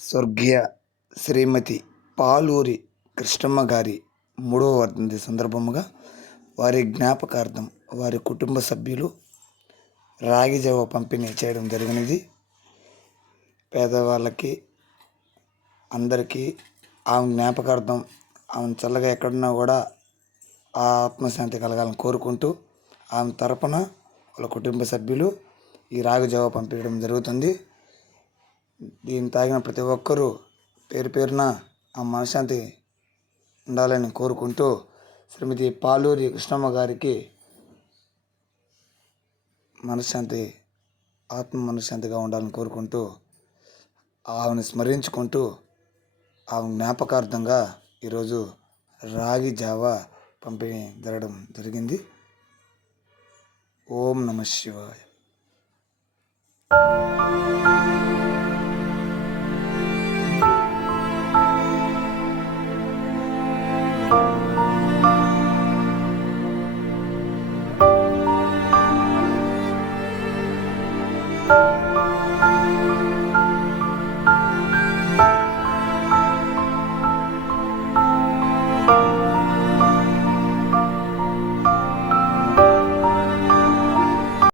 స్వర్గీయ శ్రీమతి పాలూరి కృష్ణమ్మ గారి మూడవ వర్ధంతి సందర్భముగా వారి జ్ఞాపకార్థం వారి కుటుంబ సభ్యులు రాగి జవ పంపిణీ చేయడం జరిగినది. పేదవాళ్ళకి అందరికీ ఆమె జ్ఞాపకార్థం ఆమె చల్లగా ఎక్కడున్నా కూడా ఆ ఆత్మశాంతి కలగాలని కోరుకుంటూ ఆమె తరపున వాళ్ళ కుటుంబ సభ్యులు ఈ రాగి జవ పంపించడం జరుగుతుంది. దీన్ని తాగిన ప్రతి ఒక్కరూ పేరు పేరున ఆ మనశ్శాంతి ఉండాలని కోరుకుంటూ శ్రీమతి పాలూరి కృష్ణమ్మ గారికి మనశ్శాంతి ఆత్మ మనశ్శాంతిగా ఉండాలని కోరుకుంటూ ఆమెను స్మరించుకుంటూ ఆమె జ్ఞాపకార్థంగా ఈరోజు రాగి జావా పంపిణీ జరగడం జరిగింది. ఓం నమ శివాయ. you